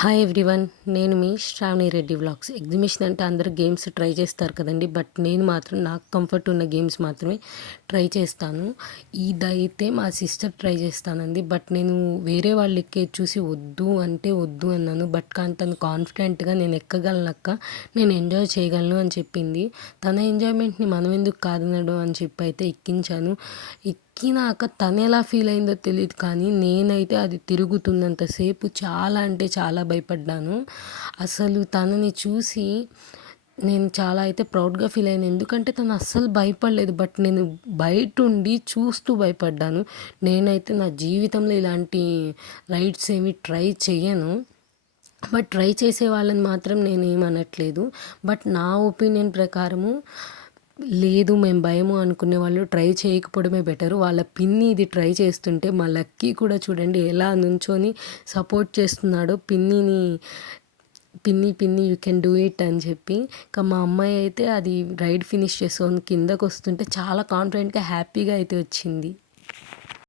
Hi everyone, నేను మీ Shravani Reddy vlogs. Exhibition అంటే అందరూ గేమ్స్ ట్రై చేస్తారు కదండి, బట్ నేను మాత్రం నాకు కంఫర్ట్ ఉన్న గేమ్స్ మాత్రమే ట్రై చేస్తాను. ఇదైతే మా సిస్టర్ ట్రై చేస్తానండి, బట్ నేను వేరే వాళ్ళు ఎక్కేది చూసి వద్దు అంటే వద్దు అన్నాను. బట్ కానీ తను కాన్ఫిడెంట్గా నేను ఎక్కగలనక్క, నేను ఎంజాయ్ చేయగలను అని చెప్పింది. తన ఎంజాయ్మెంట్ని మనం ఎందుకు కాదనడం అని చెప్పి అయితే ఎక్కించాను. ఎక్కినాక తను ఎలా ఫీల్ అయిందో తెలియదు, కానీ నేనైతే అది తిరుగుతున్నంతసేపు చాలా అంటే చాలా భయపడ్డాను. అసలు తనని చూసి నేను చాలా అయితే ప్రౌడ్గా ఫీల్ అయ్యాను, ఎందుకంటే తను అస్సలు భయపడలేదు. బట్ నేను బయట ఉండి చూస్తూ భయపడ్డాను. నేనైతే నా జీవితంలో ఇలాంటి రైడ్స్ ఏమి ట్రై చేయను, బట్ ట్రై చేసే వాళ్ళని మాత్రం నేను ఏమనట్లేదు. బట్ నా ఒపీనియన్ ప్రకారము లేదు, మేము భయము అనుకునే వాళ్ళు ట్రై చేయకపోవడమే బెటరు. వాళ్ళ పిన్ని ఇది ట్రై చేస్తుంటే మా లక్కీ కూడా చూడండి ఎలా నుంచొని సపోర్ట్ చేస్తున్నాడో పిన్నిని. పిన్ని పిన్ని యూ కెన్ డూ ఇట్ అని చెప్పి. ఇంకా మా అమ్మాయి అయితే అది రైడ్ ఫినిష్ చేసుకొని కిందకు వస్తుంటే చాలా కాన్ఫిడెంట్గా హ్యాపీగా అయితే వచ్చింది.